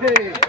Hey!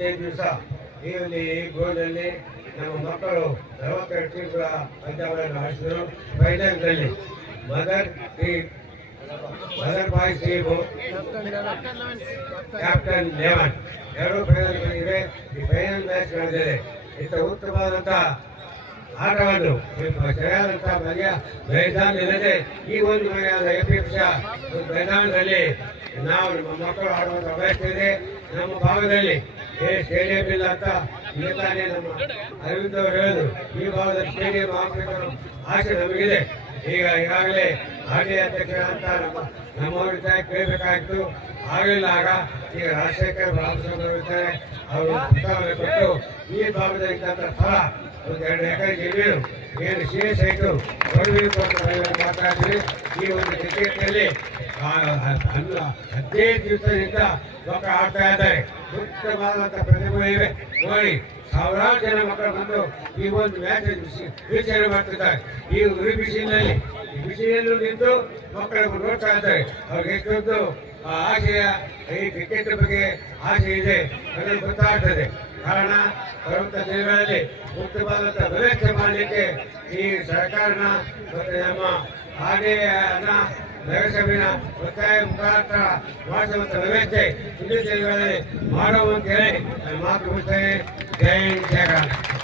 ಹದಿನೈದು ದಿವಸ ಇಲ್ಲಿ ಈ ನಮ್ಮ ಮಕ್ಕಳು ನಲವತ್ತೆರಡು ತಿಂಗಳ ಪಂದ್ಯಾವಳಿಯನ್ನು ಆಡಿಸಿದರು ಫೈನಲ್ನಲ್ಲಿ ಮದರ್ ಶ್ರೀ ಮದರ್ ಬಾಯ್ ಸೀಬು ಕ್ಯಾಪ್ಟನ್ ಲೆವನ್ ಎರಡು ಫೈನಲ್ಗಳಿವೆ ಈ ಫೈನಲ್ ಮ್ಯಾಚ್ ನಡೆದಿದೆ. ಇಂಥ ಉತ್ತಮವಾದಂಥ ಆಟವನ್ನು ಸರಿಯಾದಂಥ ಮನೆಯ ಮೈದಾನ ಇಲ್ಲದೆ ಈ ಒಂದು ಮನೆಯಾದ ಎಪಿಎಂಶ ಮೈದಾನದಲ್ಲಿ ನಾವು ನಮ್ಮ ಮಕ್ಕಳು ಆಡುವಂಥ ಅವಶ್ಯಕತೆ ಇದೆ. ನಮ್ಮ ಭಾಗದಲ್ಲಿ ಏ ಸ್ಟೇಡಿಯಂ ಇಲ್ಲ ಅಂತ ನಮ್ಮ ಅರವಿಂದ್ ಅವರು ಹೇಳಿದ್ರು. ಈ ಭಾಗದ ಸ್ಟೇಡಿಯಂ ಹಾಕಬೇಕು ಆಸೆ ನಮಗಿದೆ. ಈಗ ಈಗಾಗಲೇ ಹಾಲಿ ಅಧ್ಯಕ್ಷರಂತ ನಮ್ಮ ನಮ್ಮವ್ರ ಕೇಳಬೇಕಾಗಿತ್ತು ಆಗಲಿಲ್ಲ ಆಗ ಈಗ ರಾಜಶೇಖರ್ ರಾಮಸ್ವಾಮಿ ಅವರು ಪ್ರಸ್ತಾವನೆ ಕೊಟ್ಟು ಈ ಭಾಗದಲ್ಲಿ ಇದ್ದಂಥ ಸ್ಥಳ ಒಂದು ಎರಡು ಎಕರೆ ಜಮೀನು, ಏನು ಸಿ ಎಸ್ ಐಟು ಕೊಡಬೇಕು ಅಂತ ಮಾತಾಡಿದ್ವಿ ಈ ಒಂದು ಕ್ರಿಕೆಟ್ನಲ್ಲಿ ಹದಿನೈದು ದಿವಸದಿಂದ ಲೋಕ ಆಡ್ತಾ ಇದ್ದಾರೆ. ಉತ್ತಮವಾದಂಥ ಪ್ರತಿಭೆ ಇವೆ ನೋಡಿ ಸಾವಿರಾರು ಜನ ಮಕ್ಕಳು ಬಂದು ಈ ಒಂದು ಮ್ಯಾಚ್ ವೀಕ್ಷಣೆ ಮಾಡ್ತಿದ್ದಾರೆ. ಈ ಉರಿ ಬಿಸಿಲಿನಲ್ಲಿ ಬಿಸಿಲಲ್ಲೂ ನಿಂತು ಮಕ್ಕಳು ನೋಡ್ತಾ ಇದ್ದಾರೆ. ಅವ್ರಿಗೆ ಎಷ್ಟೊಂದು ಆಶಯ, ಈ ಕ್ರಿಕೆಟ್ ಬಗ್ಗೆ ಆಸೆ ಇದೆ. ಅದನ್ನು ಗೊತ್ತಾಗ್ತದೆ ಕಾರಣ, ಬರುವಂತ ದಿನಗಳಲ್ಲಿ ಉತ್ತಮವಾದಂಥ ವ್ಯವಸ್ಥೆ ಮಾಡಲಿಕ್ಕೆ ಈ ಸರ್ಕಾರನ ಮತ್ತು ನಮ್ಮ ಹಾಗೆ ಹಣ ನಗರಸಭೆಯ ಒತ್ತಾಯ ಮುಖಾಂತರ ಮಾಡಿಸುವಂಥ ವ್ಯವಸ್ಥೆ ಇಂದು ದಿನಗಳಲ್ಲಿ ಮಾಡುವಂತ ಹೇಳಿ ನಾನು ಮಾತು ಮುಗಿಸ್ತೇನೆ ಜೈ ಹಿಂದ್ ಜೈ ಕರ್ನಾಟಕ